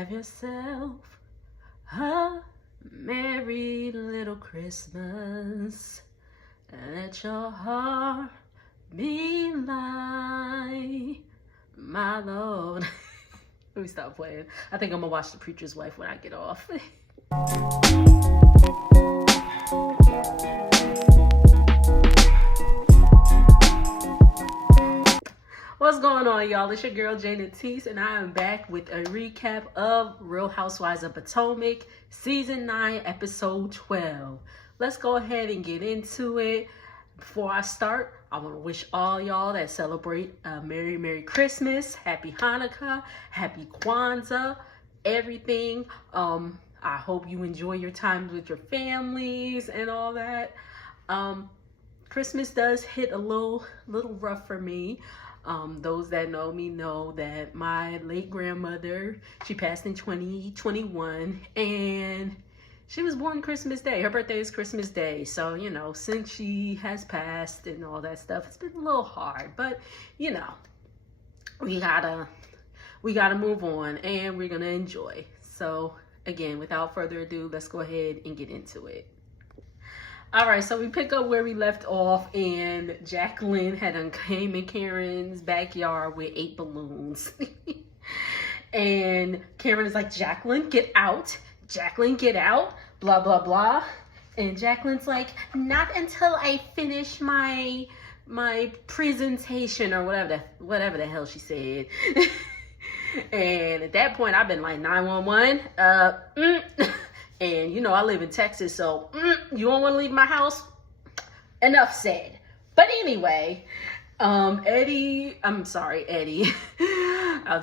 Have yourself a merry little Christmas. Let your heart be light, my Lord. Let me stop playing. I think I'm gonna watch The Preacher's Wife when I get off. What's going on, y'all? It's your girl Jane Teese, and I am back with a recap of Real Housewives of Potomac, Season 9, Episode 12. Let's go ahead and get into it. Before I start, I want to wish all y'all that celebrate a Merry Christmas, Happy Hanukkah, Happy Kwanzaa, everything. I hope you enjoy your times with your families and all that. Christmas does hit a little rough for me. Those that know me know that my late grandmother, she passed in 2021, and she was born Christmas Day. Her birthday is Christmas Day. So, you know, since she has passed and all that stuff, it's been a little hard, but you know, we gotta move on and we're gonna enjoy. So again, without further ado, let's go ahead and get into it. All right, so we pick up where we left off, and Jacqueline had came in Karen's backyard with 8 balloons. And Karen is like, Jacqueline, get out. Jacqueline, get out. Blah, blah, blah. And Jacqueline's like, not until I finish my presentation, or whatever the hell she said. And at that point, I've been like, 911. And you know, I live in Texas, so you don't want to leave my house? Enough said. But anyway, Eddie. I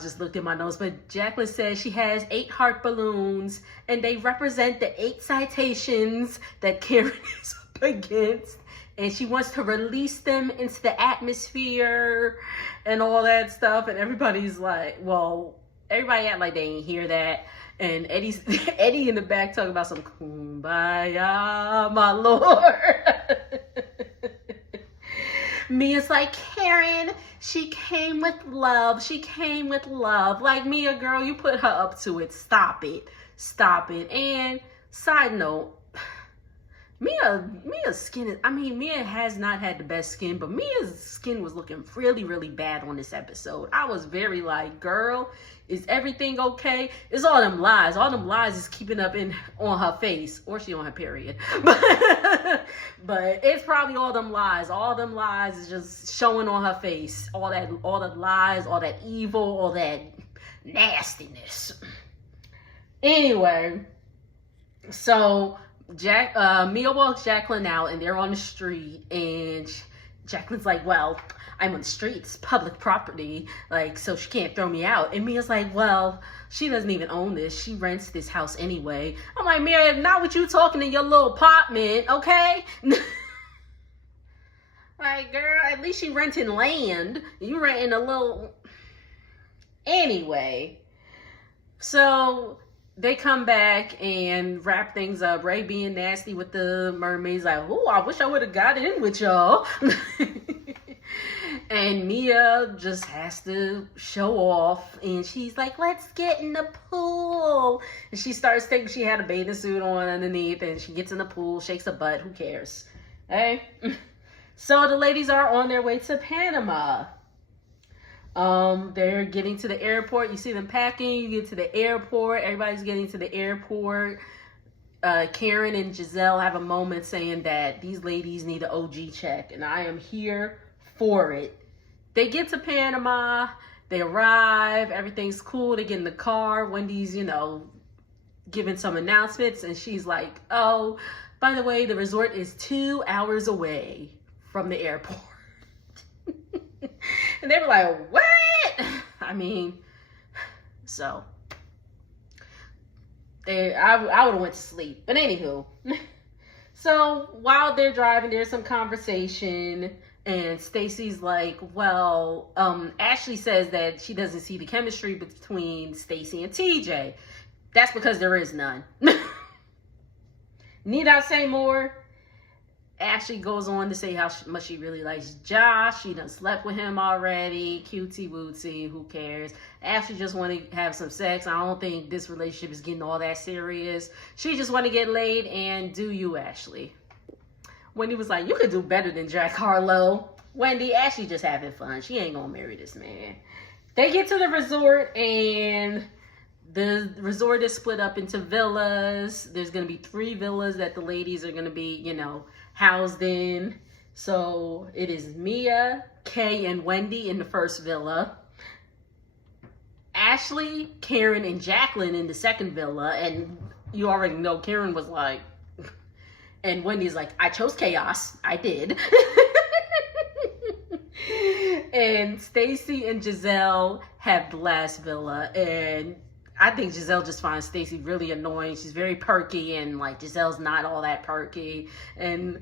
just looked at my notes, but Jacqueline says she has 8 heart balloons, and they represent the 8 citations that Karen is up against. And she wants to release them into the atmosphere and all that stuff. And everybody's like, well, everybody act like they ain't hear that. And Eddie in the back talking about some kumbaya, my Lord. Mia's like, Karen, she came with love. She came with love. Like, Mia, girl, you put her up to it. Stop it. Stop it. And side note, Mia's skin is, Mia has not had the best skin, but Mia's skin was looking really bad on this episode. I was very like, girl, is everything okay? It's all them lies. All them lies is keeping up on her face, or she on her period. But it's probably all them lies. All them lies is just showing on her face. All the lies, all that evil, all that nastiness. Anyway, so Mia walks Jacqueline out, and they're on the street, and Jacqueline's like, well, I'm on the streets, public property, like, so she can't throw me out. And Mia's like, well, she doesn't even own this. She rents this house anyway. I'm like, Mia, not with you talking in your little apartment, okay? Like, girl, at least she renting land. You renting a little... Anyway, so they come back and wrap things up. Ray being nasty with the mermaids, like, oh, I wish I would have got in with y'all. And Mia just has to show off, and she's like, let's get in the pool. And she starts thinking she had a bathing suit on underneath, and she gets in the pool, shakes her butt, who cares? Hey? So the ladies are on their way to Panama. They're getting to the airport. You see them packing. You get to the airport. Everybody's getting to the airport. Karen and Giselle have a moment saying that these ladies need an OG check, and I am here for it. They get to Panama. They arrive. Everything's cool. They get in the car. Wendy's, you know, giving some announcements, and she's like, oh, by the way, the resort is 2 hours away from the airport. And they were like, what? So I would have went to sleep. But anywho, so while they're driving, there's some conversation, and Stacy's like, well, Ashley says that she doesn't see the chemistry between Stacy and TJ. That's because there is none. Need I say more? Ashley goes on to say how much she really likes Josh. She done slept with him already. Cutesy wootsy, who cares? Ashley just want to have some sex. I don't think this relationship is getting all that serious. She just want to get laid, and do you, Ashley? Wendy was like, you could do better than Jack Harlow. Wendy, Ashley just having fun. She ain't gonna marry this man. They get to the resort, and the resort is split up into villas. There's gonna be 3 villas that the ladies are gonna be, you know, housed in. So it is Mia, Kay, and Wendy in the first villa. Ashley, Karen, and Jacqueline in the second villa. And you already know Karen was like, and Wendy's like, I chose chaos. I did. And Stacy and Giselle have the last villa. And I think Giselle just finds Stacy really annoying. She's very perky, and like Giselle's not all that perky. And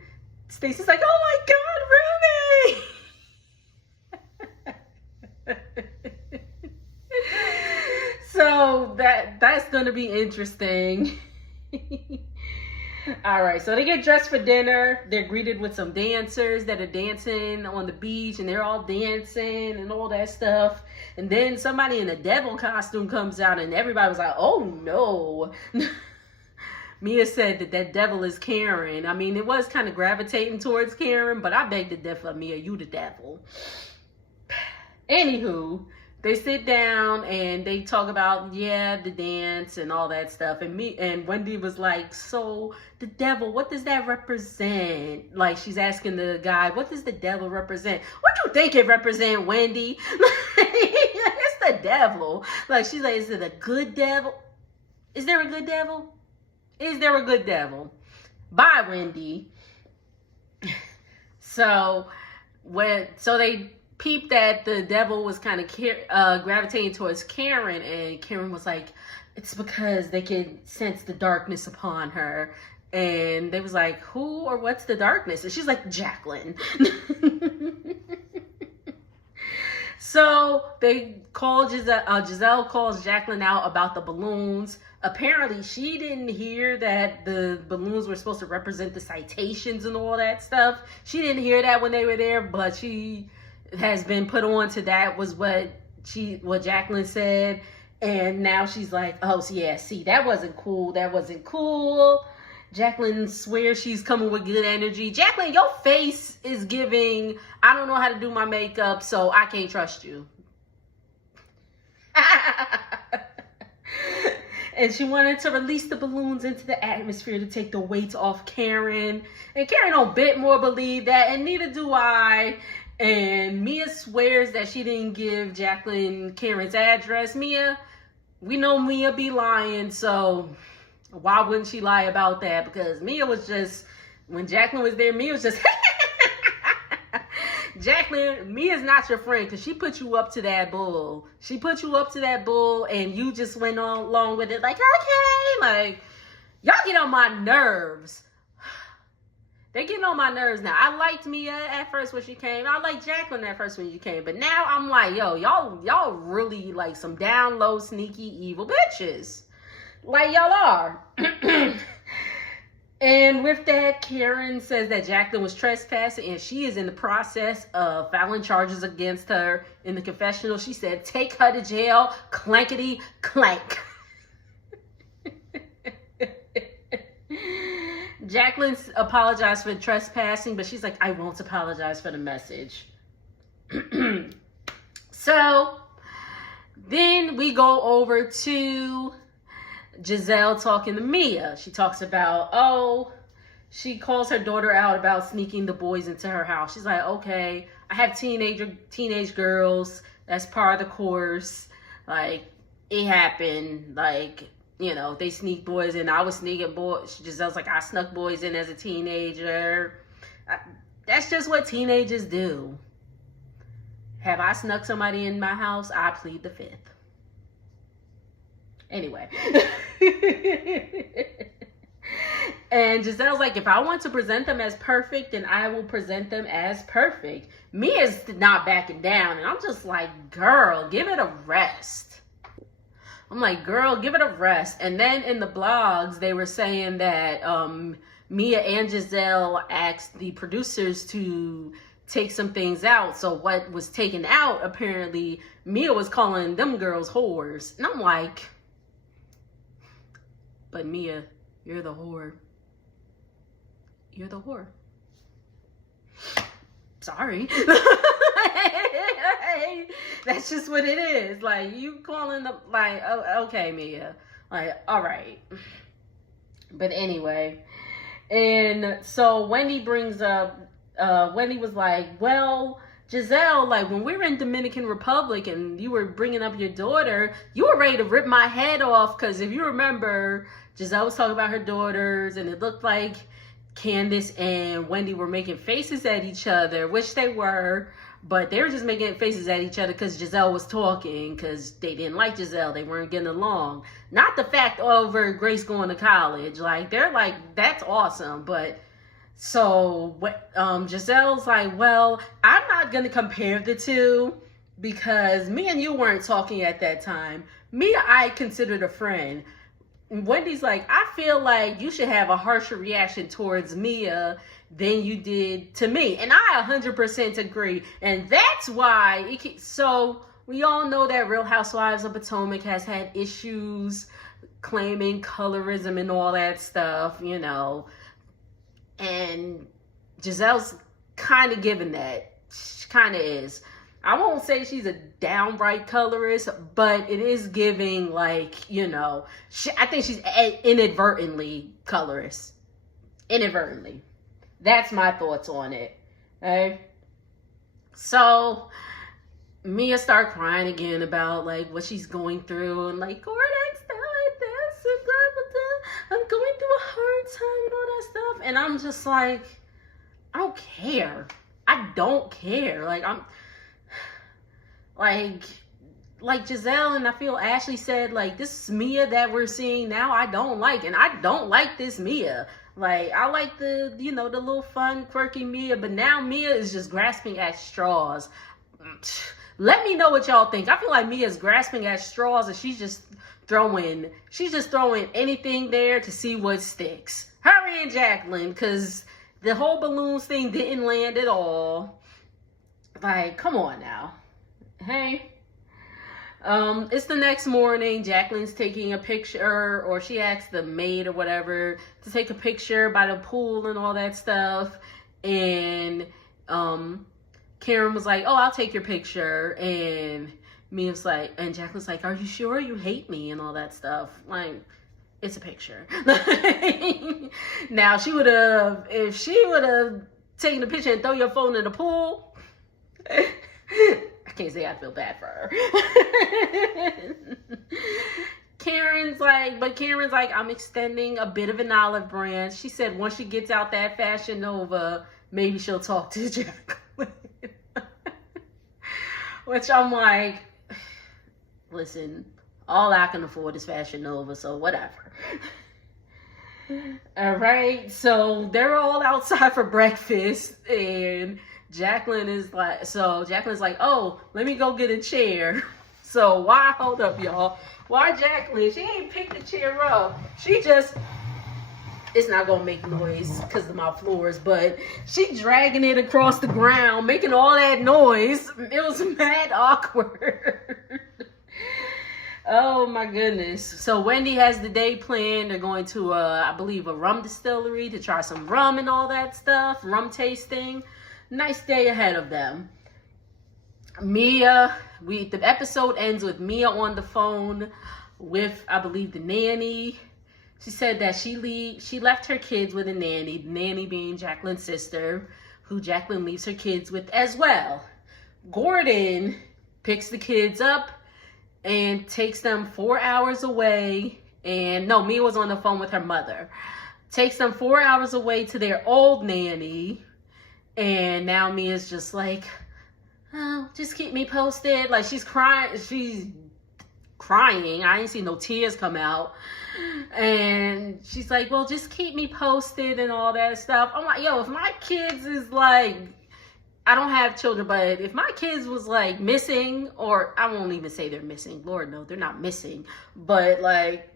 Stacy's like, oh my God, Ruby! So that's gonna be interesting. All right, so they get dressed for dinner. They're greeted with some dancers that are dancing on the beach, and they're all dancing and all that stuff. And then somebody in a devil costume comes out, and everybody was like, oh no. Mia said that devil is Karen. I mean, it was kind of gravitating towards Karen, but I beg to differ, Mia, you the devil. Anywho, they sit down and they talk about, yeah, the dance and all that stuff. And Wendy was like, so the devil, what does that represent? Like, she's asking the guy, what does the devil represent? What do you think it represent, Wendy? It's the devil. Like, she's like, is it a good devil? Is there a good devil? Is there a good devil? Bye, Wendy. So they peeped that the devil was kind of gravitating towards Karen, and Karen was like, it's because they can sense the darkness upon her. And they was like, who or what's the darkness? And she's like, Jacqueline. So they call Giselle calls Jacqueline out about the balloons. Apparently she didn't hear that the balloons were supposed to represent the citations and all that stuff. She didn't hear that when they were there, but she has been put on to that was what Jacqueline said. And now she's like, oh yeah, see, that wasn't cool. That wasn't cool. Jacqueline swears she's coming with good energy. Jacqueline, your face is giving, I don't know how to do my makeup, so I can't trust you. And she wanted to release the balloons into the atmosphere to take the weight off Karen. And Karen don't bit more believe that, and neither do I. And Mia swears that she didn't give Jacqueline Karen's address. Mia, we know Mia be lying, so why wouldn't she lie about that? Because Mia was just, when Jacqueline was there, Mia was just, Jacqueline, Mia's not your friend because she put you up to that bull. She put you up to that bull and you just went on along with it like, okay, like, y'all get on my nerves. They getting on my nerves now. I liked Mia at first when she came. I liked Jacqueline at first when she came. But now I'm like, yo, y'all really like some down low, sneaky, evil bitches. Like y'all are. And with that, Karen says that Jacqueline was trespassing and she is in the process of filing charges against her. In the confessional, she said, take her to jail, clankety clank. Jacqueline apologized for trespassing, but she's like, I won't apologize for the message. So then we go over to Giselle talking to Mia. She talks about, she calls her daughter out about sneaking the boys into her house. She's like, okay, I have teenage girls. That's part of the course. Like, it happened. Like, you know, they sneak boys in. I was sneaking boys. Giselle's like, I snuck boys in as a teenager. That's just what teenagers do. Have I snuck somebody in my house? I plead the fifth. Anyway. And Giselle's like, if I want to present them as perfect, then I will present them as perfect. Mia's not backing down. And I'm just like, girl, give it a rest. I'm like, girl, give it a rest. And then in the blogs, they were saying that Mia and Giselle asked the producers to take some things out. So what was taken out, apparently, Mia was calling them girls whores. And I'm like, but Mia, you're the whore. You're the whore. Sorry. That's just what it is. Like, you calling them, like, oh, okay, Mia. Like, all right. But anyway. And so Wendy brings up, Wendy was like, well, Giselle, like, when we were in Dominican Republic and you were bringing up your daughter, you were ready to rip my head off. Because if you remember, Giselle was talking about her daughters, and it looked like Candace and Wendy were making faces at each other, which they were, but they were just making faces at each other because Giselle was talking, because they didn't like Giselle. They weren't getting along. Not the fact over Grace going to college. Like, they're like, that's awesome. But so Giselle's like, well, I'm not going to compare the two because me and you weren't talking at that time. Mia, I considered a friend. Wendy's like, I feel like you should have a harsher reaction towards Mia than you did to me. And I 100% agree. And that's why, so we all know that Real Housewives of Potomac has had issues claiming colorism and all that stuff, you know. And Giselle's kind of giving that. She kind of is. I won't say she's a downright colorist, but it is giving, like, you know, I think she's inadvertently colorist. Inadvertently. That's my thoughts on it. Okay? So, Mia started crying again about, like, what she's going through. And, like, Gordon, stop this. And blah, blah, blah. I'm going through a hard time and all that stuff. And I'm just like, I don't care. I don't care. Like Giselle and I feel Ashley said, like, this Mia that we're seeing now, I don't like. And I don't like this Mia. Like, I like the, you know, the little fun, quirky Mia. But now Mia is just grasping at straws. Let me know what y'all think. I feel like Mia's grasping at straws and she's just throwing anything there to see what sticks. Her and Jacqueline, because the whole balloons thing didn't land at all. Like, come on now. Hey, it's the next morning. Jacqueline's taking a picture, or she asked the maid or whatever to take a picture by the pool and all that stuff. And Karen was like, "Oh, I'll take your picture." And Mia was like, and Jacqueline's like, "Are you sure you hate me?" and all that stuff. Like, it's a picture. Now, if she would have taken a picture and throw your phone in the pool. I can't say I feel bad for her. Karen's like, I'm extending a bit of an olive branch. She said once she gets out that Fashion Nova, maybe she'll talk to Jacqueline. Which I'm like, listen, all I can afford is Fashion Nova, so whatever. All right, so they're all outside for breakfast, and Jacqueline's like, oh, let me go get a chair. So hold up, y'all. Why Jacqueline? She ain't picked the chair up. It's not gonna make noise because of my floors, but she dragging it across the ground, making all that noise. It was mad awkward. Oh my goodness. So Wendy has the day planned. They're going to, I believe, a rum distillery to try some rum and all that stuff. Rum tasting. Nice day ahead of them. Mia, the episode ends with Mia on the phone with, I believe, the nanny. She said that she left her kids with a nanny, the nanny being Jacqueline's sister, who Jacqueline leaves her kids with as well. Gordon picks the kids up and takes them 4 hours away. And no, Mia was on the phone with her mother. Takes them 4 hours away to their old nanny. And now Mia's just like, oh, just keep me posted. Like, she's crying. I ain't seen no tears come out. And she's like, well, just keep me posted and all that stuff. I'm like, yo, if my kids is like, I don't have children, but if my kids was like missing, or I won't even say they're missing. Lord, no, they're not missing. But like,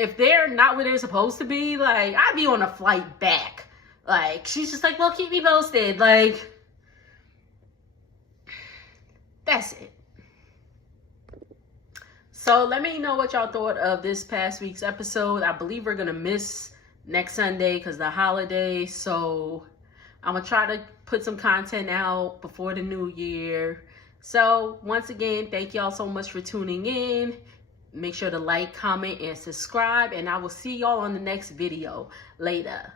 if they're not where they're supposed to be, like, I'd be on a flight back. Like, she's just like, well, keep me posted. Like, that's it. So let me know what y'all thought of this past week's episode. I believe we're going to miss next Sunday because the holiday. So I'm going to try to put some content out before the new year. So once again, thank y'all so much for tuning in. Make sure to like, comment, and subscribe. And I will see y'all on the next video. Later.